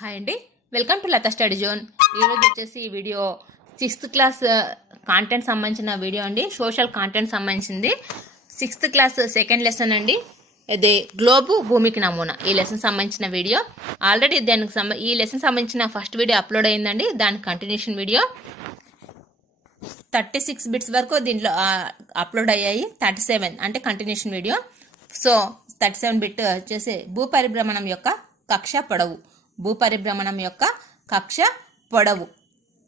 Hi అండి, welcome to Latha study zone. ఈరోజు వచ్చేసి ఈ వీడియో 6th క్లాస్ కాంటెంట్ సంబంధించిన వీడియో అండి. సోషల్ కాంటెంట్ సంబంధించింది. 6th క్లాస్ సెకండ్ లెసన్ అండి. ఇది గ్లోబు భూమికి నమూనా. ఈ లెసన్ సంబంధించిన వీడియో ఆల్రెడీ ఈ లెసన్ సంబంధించిన ఫస్ట్ వీడియో అప్లోడ్ అయిందండి. దాని కంటిన్యూషన్ వీడియో 36 బిట్స్ వరకు దీంట్లో అప్లోడ్ అయ్యాయి. 37 అంటే కంటిన్యూషన్ వీడియో. సో 37 బిట్ వచ్చేసి భూపరిభ్రమణం యొక్క కక్ష పొడవు. భూపరిభ్రమణం యొక్క కక్ష పొడవు.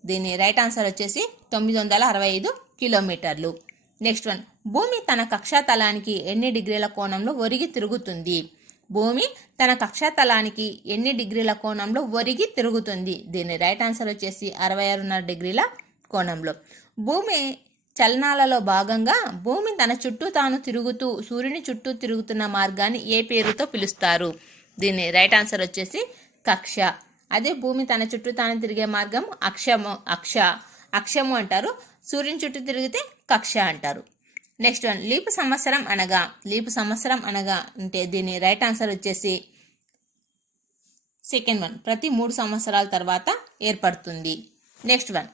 దీని రైట్ ఆన్సర్ వచ్చేసి 965 కిలోమీటర్లు. నెక్స్ట్ వన్, భూమి తన కక్షాతలానికి ఎన్ని డిగ్రీల కోణంలో ఒరిగి తిరుగుతుంది? భూమి తన కక్షాతలానికి ఎన్ని డిగ్రీల కోణంలో ఒరిగి తిరుగుతుంది? దీని రైట్ ఆన్సర్ వచ్చేసి 66.5 డిగ్రీల కోణంలో. భూమి చలనాలలో భాగంగా భూమి తన చుట్టూ తాను తిరుగుతూ సూర్యుని చుట్టూ తిరుగుతున్న మార్గాన్ని ఏ పేరుతో పిలుస్తారు? దీని రైట్ ఆన్సర్ వచ్చేసి కక్ష. అదే భూమి తన చుట్టూ తాను తిరిగే మార్గం అక్షము అంటారు. సూర్యుని చుట్టూ తిరిగితే కక్ష అంటారు. నెక్స్ట్ వన్, లీపు సంవత్సరం అనగా అంటే దీని రైట్ ఆన్సర్ వచ్చేసి సెకండ్ వన్, ప్రతి 3 సంవత్సరాల తర్వాత ఏర్పడుతుంది. నెక్స్ట్ వన్,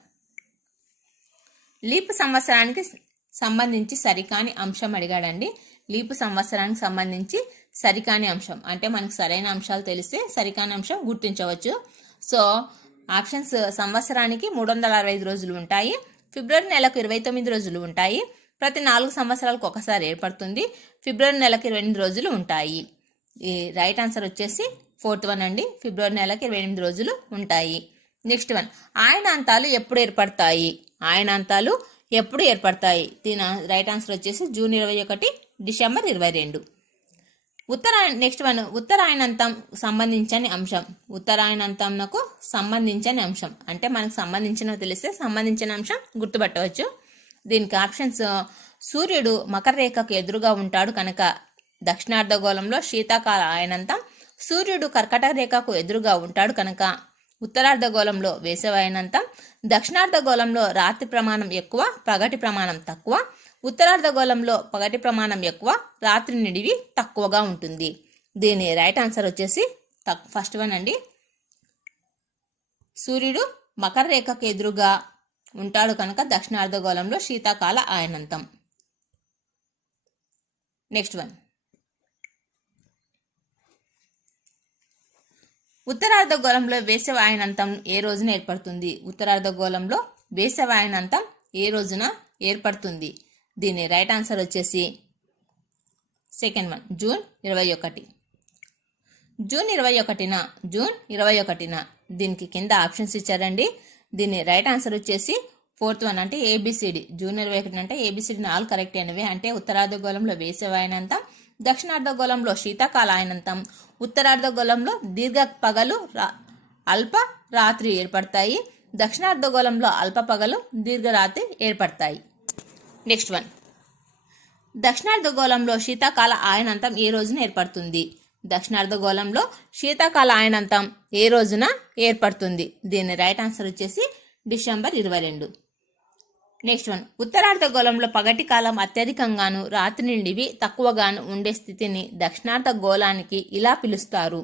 లీపు సంవత్సరానికి సంబంధించి సరికాని అంశం అడిగాడండి. లీపు సంవత్సరానికి సంబంధించి సరికాని అంశం అంటే మనకు సరైన అంశాలు తెలిస్తే సరికాని అంశం గుర్తించవచ్చు. సో ఆప్షన్స్: సంవత్సరానికి 365 రోజులు ఉంటాయి. ఫిబ్రవరి నెలకు 29 రోజులు ఉంటాయి. ప్రతి 4 సంవత్సరాలకు ఒకసారి ఏర్పడుతుంది. ఫిబ్రవరి నెలకు 28 రోజులు ఉంటాయి. ఈ రైట్ ఆన్సర్ వచ్చేసి 4th వన్ అండి. ఫిబ్రవరి నెలకు 28 రోజులు ఉంటాయి. నెక్స్ట్ వన్, ఆయనాంతాలు ఎప్పుడు ఏర్పడతాయి? ఆయనాంతాలు ఎప్పుడు ఏర్పడతాయి? దీని రైట్ ఆన్సర్ వచ్చేసి జూన్ 21, డిసెంబర్ 22. నెక్స్ట్ వన్, ఉత్తరాయణంతం సంబంధించని అంశం. ఉత్తరాయణంతంకు సంబంధించని అంశం అంటే మనకు సంబంధించిన తెలిస్తే సంబంధించిన అంశం గుర్తుపట్టవచ్చు. దీనికి ఆప్షన్స్: సూర్యుడు మకర రేఖకు ఎదురుగా ఉంటాడు కనుక దక్షిణార్ధగోళంలో శీతాకాల ఆయనంతం. సూర్యుడు కర్కట రేఖకు ఎదురుగా ఉంటాడు కనుక ఉత్తరార్ధగోళంలో వేసవి ఆయనంతం. దక్షిణార్ధగోళంలో రాత్రి ప్రమాణం ఎక్కువ, పగటి ప్రమాణం తక్కువ. ఉత్తరార్ధగోళంలో పగటి ప్రమాణం ఎక్కువ, రాత్రి నిడివి తక్కువగా ఉంటుంది. దీని రైట్ ఆన్సర్ వచ్చేసి ఫస్ట్ వన్ అండి. సూర్యుడు మకర రేఖకు ఎదురుగా ఉంటాడు కనుక దక్షిణార్ధగోళంలో శీతాకాల ఆయనంతం. నెక్స్ట్ వన్, ఉత్తరార్ధగోళంలో వేసవి ఆయనంతం ఏ రోజున ఏర్పడుతుంది? ఉత్తరార్ధగోళంలో వేసవి ఆయనంతం ఏ రోజున ఏర్పడుతుంది? దీని రైట్ ఆన్సర్ వచ్చేసి సెకండ్ వన్, జూన్ 21. జూన్ 21న దీనికి కింద ఆప్షన్స్ ఇచ్చారండి. దీని రైట్ ఆన్సర్ వచ్చేసి 4th వన్ అంటే ఏబిసిడి. జూన్ 21 అంటే ఏబిసిడి 4 కరెక్ట్ అయినవి. అంటే ఉత్తరార్ధగోళంలో వేసవి ఆయనంతం, దక్షిణార్ధగోళంలో శీతాకాల ఆయనంతం, ఉత్తరార్ధగోళంలో దీర్ఘ పగలు అల్ప రాత్రి ఏర్పడతాయి. దక్షిణార్ధగోళంలో అల్ప పగలు దీర్ఘ రాత్రి ఏర్పడతాయి. నెక్స్ట్ వన్, దక్షిణార్ధగోళంలో శీతాకాల ఆయనంతం ఏ రోజున ఏర్పడుతుంది? దక్షిణార్ధగోళంలో శీతాకాల ఆయనంతం ఏ రోజున ఏర్పడుతుంది? దీని రైట్ ఆన్సర్ వచ్చేసి డిసెంబర్ 22. నెక్స్ట్ వన్, ఉత్తరార్ధగోళంలో పగటి కాలం అత్యధికంగాను రాత్రి నిడివి తక్కువగాను ఉండే స్థితిని దక్షిణార్ధగోళానికి ఇలా పిలుస్తారు.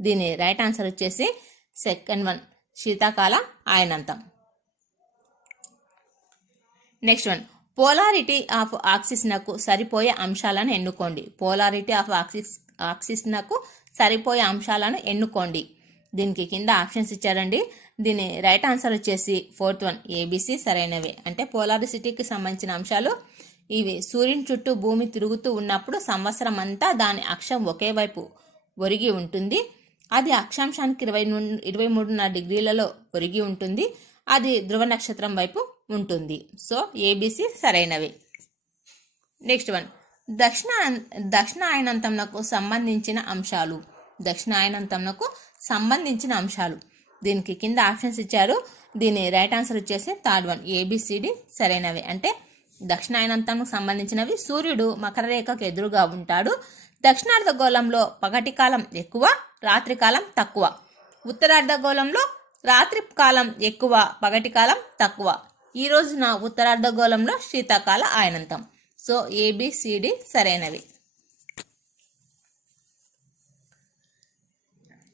దీని రైట్ ఆన్సర్ వచ్చేసి సెకండ్ వన్, శీతాకాల ఆయనంతం. నెక్స్ట్ వన్, పోలారిటీ ఆఫ్ ఆక్సిస్నకు సరిపోయే అంశాలను ఎన్నుకోండి. పోలారిటీ ఆఫ్ ఆక్సిస్నకు సరిపోయే అంశాలను ఎన్నుకోండి. దీనికి కింద ఆప్షన్స్ ఇచ్చారండి. దీని రైట్ ఆన్సర్ వచ్చేసి 4th వన్, ఏబిసి సరైనవే. అంటే పోలారిసిటీకి సంబంధించిన అంశాలు ఇవి: సూర్యుని చుట్టూ భూమి తిరుగుతూ ఉన్నప్పుడు సంవత్సరం అంతా దాని అక్షం ఒకే వైపు ఒరిగి ఉంటుంది. అది అక్షాంశానికి 23.5 డిగ్రీలలో ఒరిగి ఉంటుంది. అది ధ్రువ నక్షత్రం వైపు ఉంటుంది. సో ఏబిసి సరైనవి. నెక్స్ట్ వన్, దక్షిణ ఆయనంతంకు సంబంధించిన అంశాలు. దక్షిణ ఆయనంతంకు సంబంధించిన అంశాలు. దీనికి కింద ఆప్షన్స్ ఇచ్చారు. దీని రైట్ ఆన్సర్ వచ్చేసి 3rd వన్, ఏబిసిడి సరైనవి. అంటే దక్షిణాయనంతంకు సంబంధించినవి: సూర్యుడు మకర రేఖకు ఎదురుగా ఉంటాడు. దక్షిణార్ధగోళంలో పగటి కాలం ఎక్కువ, రాత్రి కాలం తక్కువ. ఉత్తరార్ధగోళంలో రాత్రి కాలం ఎక్కువ, పగటి కాలం తక్కువ. ఈ రోజున ఉత్తరార్ధగోళంలో శీతాకాల ఆయనంతం. సో ఏబిసిడి సరైనవి.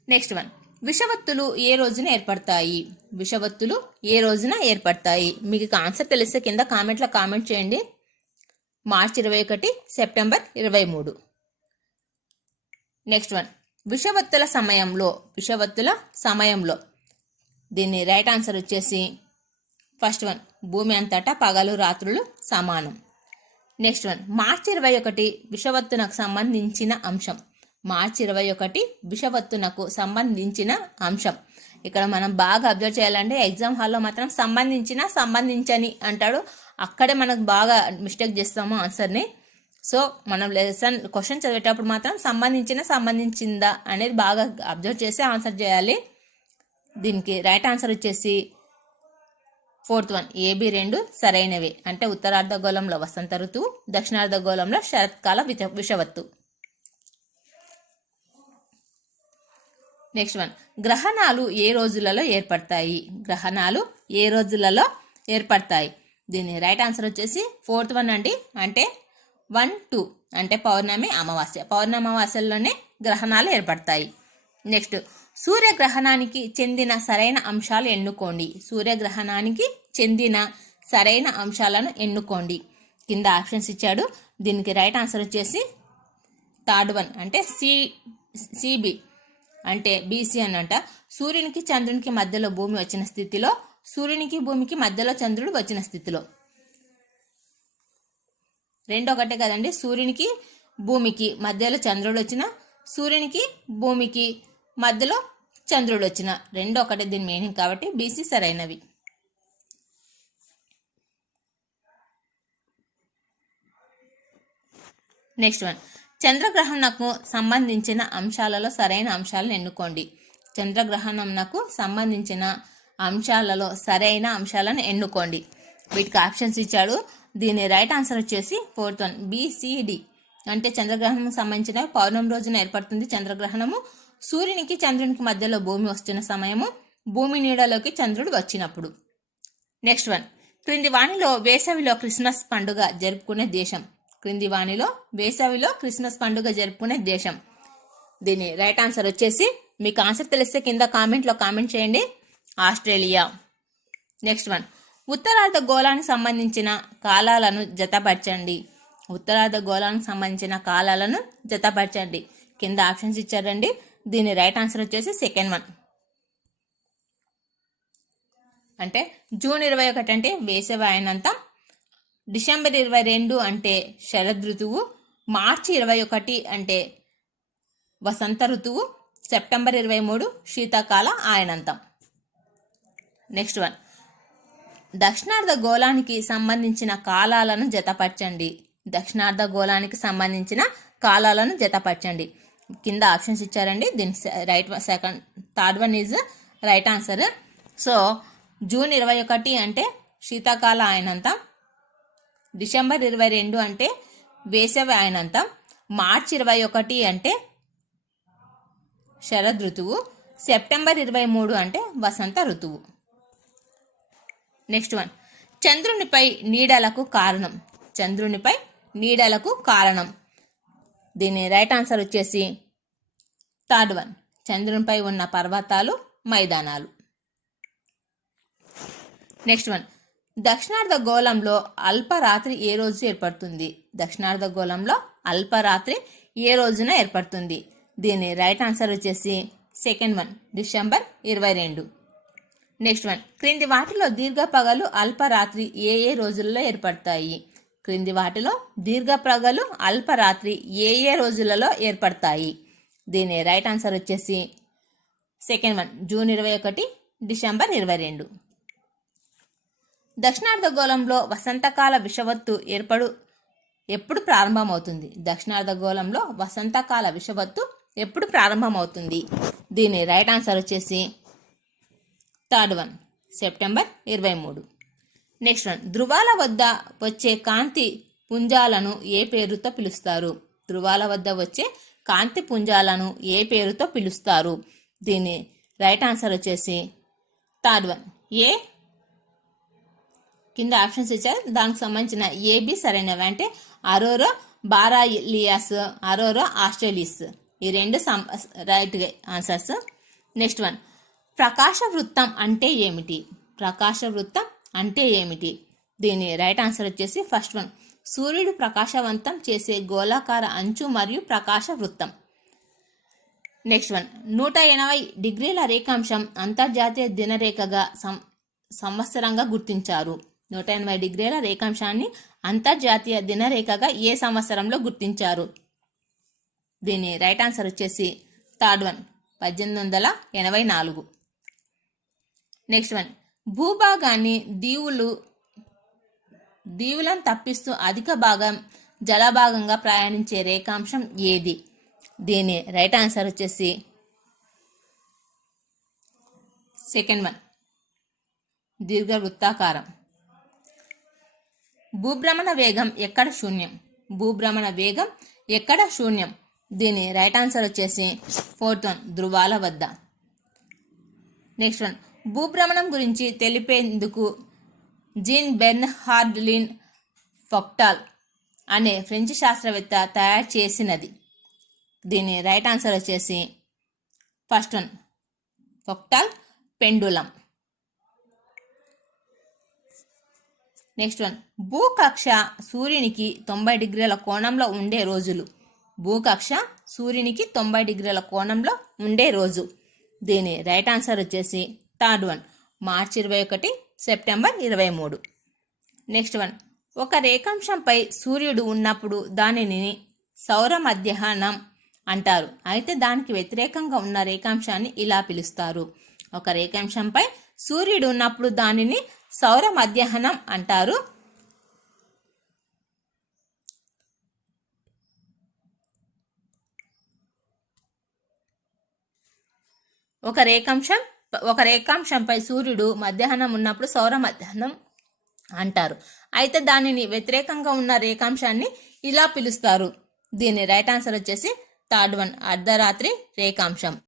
నెక్స్ట్ వన్, విషవత్తులు ఏ రోజున ఏర్పడతాయి? విషవత్తులు ఏ రోజున ఏర్పడతాయి? మీకు ఆన్సర్ తెలిస్తే కింద కామెంట్లో కామెంట్ చేయండి. మార్చి 21, సెప్టెంబర్ 23. నెక్స్ట్ వన్, విషవత్తుల సమయంలో దీన్ని రైట్ ఆన్సర్ వచ్చేసి ఫస్ట్ వన్, భూమి అంతటా పగలు రాత్రులు సమానం. నెక్స్ట్ వన్, మార్చి 21 విషవత్తునకు సంబంధించిన అంశం. మార్చి 21 విషవత్తునకు సంబంధించిన అంశం. ఇక్కడ మనం బాగా అబ్జర్వ్ చేయాలంటే ఎగ్జామ్ హాల్లో మాత్రం సంబంధించని అంటాడు. అక్కడే మనకు బాగా మిస్టేక్ చేస్తాము ఆన్సర్ని. సో మనం క్వశ్చన్ చదివేటప్పుడు మాత్రం సంబంధించిందా అనేది బాగా అబ్జర్వ్ చేసి ఆన్సర్ చేయాలి. దీనికి రైట్ ఆన్సర్ వచ్చేసి ఫోర్త్ వన్, AB 2 సరైనవే. అంటే ఉత్తరార్ధగోళంలో వసంత ఋతువు, దక్షిణార్ధగోళంలో శరత్కాల విషవత్తు. నెక్స్ట్ వన్, గ్రహణాలు ఏ రోజులలో ఏర్పడతాయి? దీని రైట్ ఆన్సర్ వచ్చేసి ఫోర్త్ వన్ అండి. అంటే 1, 2 అంటే పౌర్ణమి అమావాస్యల్లోనే గ్రహణాలు ఏర్పడతాయి. నెక్స్ట్, సూర్యగ్రహణానికి చెందిన సరైన అంశాలు ఎన్నుకోండి. సూర్యగ్రహణానికి చెందిన సరైన అంశాలను ఎన్నుకోండి. కింద ఆప్షన్స్ ఇచ్చాడు. దీనికి రైట్ ఆన్సర్ వచ్చేసి థర్డ్ వన్, అంటే CB అంటే BC అనంట. సూర్యునికి చంద్రునికి మధ్యలో భూమి వచ్చిన స్థితిలో, సూర్యునికి భూమికి మధ్యలో చంద్రుడు వచ్చిన స్థితిలో. రెండు ఒకటే కదండి. సూర్యునికి భూమికి మధ్యలో చంద్రుడు వచ్చిన, సూర్యునికి భూమికి మధ్యలో చంద్రుడు వచ్చిన, రెండు ఒకటే దీని మీనింగ్. కాబట్టి BC సరైనవి. నెక్స్ట్ వన్, చంద్రగ్రహణకు సంబంధించిన అంశాలలో సరైన అంశాలను ఎన్నుకోండి. చంద్రగ్రహణంకు సంబంధించిన అంశాలలో సరైన అంశాలను ఎన్నుకోండి. వీటికి ఆప్షన్స్ ఇచ్చాడు. దీని రైట్ ఆన్సర్ వచ్చేసి ఫోర్త్ వన్, BCD అంటే చంద్రగ్రహణం సంబంధించిన పౌర్ణమి రోజున ఏర్పడుతుంది చంద్రగ్రహణము. సూర్యునికి చంద్రునికి మధ్యలో భూమి వస్తున్న సమయము, భూమి నీడలోకి చంద్రుడు వచ్చినప్పుడు. నెక్స్ట్ వన్, క్రింది వాణిలో వేసవిలో క్రిస్మస్ పండుగ జరుపుకునే దేశం. దీని రైట్ ఆన్సర్ వచ్చేసి, మీకు ఆన్సర్ తెలిస్తే కింద కామెంట్లో కామెంట్ చేయండి, ఆస్ట్రేలియా. నెక్స్ట్ వన్, ఉత్తరార్ధ గోళానికి సంబంధించిన కాలాలను జతపరచండి. కింద ఆప్షన్స్ ఇచ్చారండి. దీని రైట్ ఆన్సర్ వచ్చేసి సెకండ్ వన్. అంటే జూన్ 21 అంటే వేసవి అయనంతం, డిసెంబర్ 22 అంటే శరదృతువు, మార్చి 21 అంటే వసంత ఋతువు, సెప్టెంబర్ 23 శీతాకాల ఆయనంతం. నెక్స్ట్ వన్, దక్షిణార్ధ గోళానికి సంబంధించిన కాలాలను జతపరచండి. కింద ఆప్షన్స్ ఇచ్చారండి. దీని third one is right answer. So June 21 అంటే శీతాకాల ఆయనంతం, డిసెంబర్ 22 అంటే వేసవి ఆయనంతం, మార్చి 21 అంటే శరదృతువు, సెప్టెంబర్ 23 అంటే వసంత ఋతువు. నెక్స్ట్ వన్, చంద్రునిపై నీడలకు కారణం. దీని రైట్ ఆన్సర్ వచ్చేసి థర్డ్ వన్, చంద్రునిపై ఉన్న పర్వతాలు, మైదానాలు. నెక్స్ట్ వన్, దక్షిణార్ధ గోళంలో అల్పరాత్రి ఏ రోజు ఏర్పడుతుంది? దీని రైట్ ఆన్సర్ వచ్చేసి second one, December 22. Next one, క్రింది వాటిలో దీర్ఘ పగలు అల్పరాత్రి ఏ రోజులలో ఏర్పడతాయి? దీని రైట్ ఆన్సర్ వచ్చేసి సెకండ్ వన్, జూన్ 21, డిసెంబర్ 22. దక్షిణార్ధ గోళంలో వసంతకాల విషవత్తు ఎప్పుడు ప్రారంభమవుతుంది? దీని రైట్ ఆన్సర్ వచ్చేసి third one, September 23. Next one, ధృవాల వద్ద వచ్చే కాంతి పుంజాలను ఏ పేరుతో పిలుస్తారు? దీని రైట్ ఆన్సర్ వచ్చేసి థర్డ్ వన్, ఏ. కింద ఆప్షన్స్ ఇచ్చారు. దానికి సంబంధించిన AB సరైనవి. అంటే అరోరో బారాలియాస్, అరోరో ఆస్ట్రేలిస్, ఈ రెండు రైట్ ఆన్సర్స్. నెక్స్ట్ వన్, ప్రకాశ వృత్తం అంటే ఏమిటి? ప్రకాశ వృత్తం అంటే ఏమిటి? దీని రైట్ ఆన్సర్ వచ్చేసి ఫస్ట్ వన్, సూర్యుడు ప్రకాశవంతం చేసే గోళాకార అంచు మరియు ప్రకాశ వృత్తం. నెక్స్ట్ వన్, 180 డిగ్రీల రేఖాంశం అంతర్జాతీయ దినరేఖగా సంవత్సరంగా గుర్తించారు. 180 డిగ్రీల రేఖాంశాన్ని అంతర్జాతీయ దినరేఖగా ఏ సంవత్సరంలో గుర్తించారు? దీని రైట్ ఆన్సర్ వచ్చేసి థర్డ్ వన్, 1884. నెక్స్ట్ వన్, భూభాగాన్ని దీవులను తప్పిస్తూ అధిక భాగం జలభాగంగా ప్రయాణించే రేఖాంశం ఏది? దీని రైట్ ఆన్సర్ వచ్చేసి సెకండ్ వన్, దీర్ఘవృత్తాకారం. భూభ్రమణ వేగం ఎక్కడ శూన్యం? భూభ్రమణ వేగం ఎక్కడ శూన్యం? దీని రైట్ ఆన్సర్ వచ్చేసి ఫోర్త్ వన్, ధృవాల వద్ద. నెక్స్ట్ వన్, భూభ్రమణం గురించి తెలిపేందుకు జీన్ బెర్న్హార్డ్ లీన్ ఫౌక్టాల్ అనే ఫ్రెంచ్ శాస్త్రవేత్త తయారు చేసినది. దీని రైట్ ఆన్సర్ వచ్చేసి first one, Foucault pendulum. Next one, భూకక్ష సూర్యునికి 90 డిగ్రీల కోణంలో ఉండే రోజులు. భూకక్ష సూర్యునికి 90 డిగ్రీల కోణంలో ఉండే రోజు. దీని రైట్ ఆన్సర్ వచ్చేసి థర్డ్ వన్, మార్చి 21, సెప్టెంబర్ 23. నెక్స్ట్ వన్, ఒక రేఖాంశంపై సూర్యుడు ఉన్నప్పుడు దానిని సౌర మధ్యాహ్నం అంటారు. అయితే దానికి వ్యతిరేకంగా ఉన్న రేఖాంశాన్ని ఇలా పిలుస్తారు. ఒక రేఖాంశంపై సూర్యుడు ఉన్నప్పుడు దానిని సౌర మధ్యాహ్నం అంటారు. ఒక రేఖాంశంపై సూర్యుడు మధ్యాహ్నం ఉన్నప్పుడు సౌర మధ్యాహ్నం అంటారు. అయితే దానిని వ్యతిరేకంగా ఉన్న రేఖాంశాన్ని ఇలా పిలుస్తారు. దీని రైట్ ఆన్సర్ వచ్చేసి థర్డ్ వన్, అర్ధరాత్రి రేఖాంశం.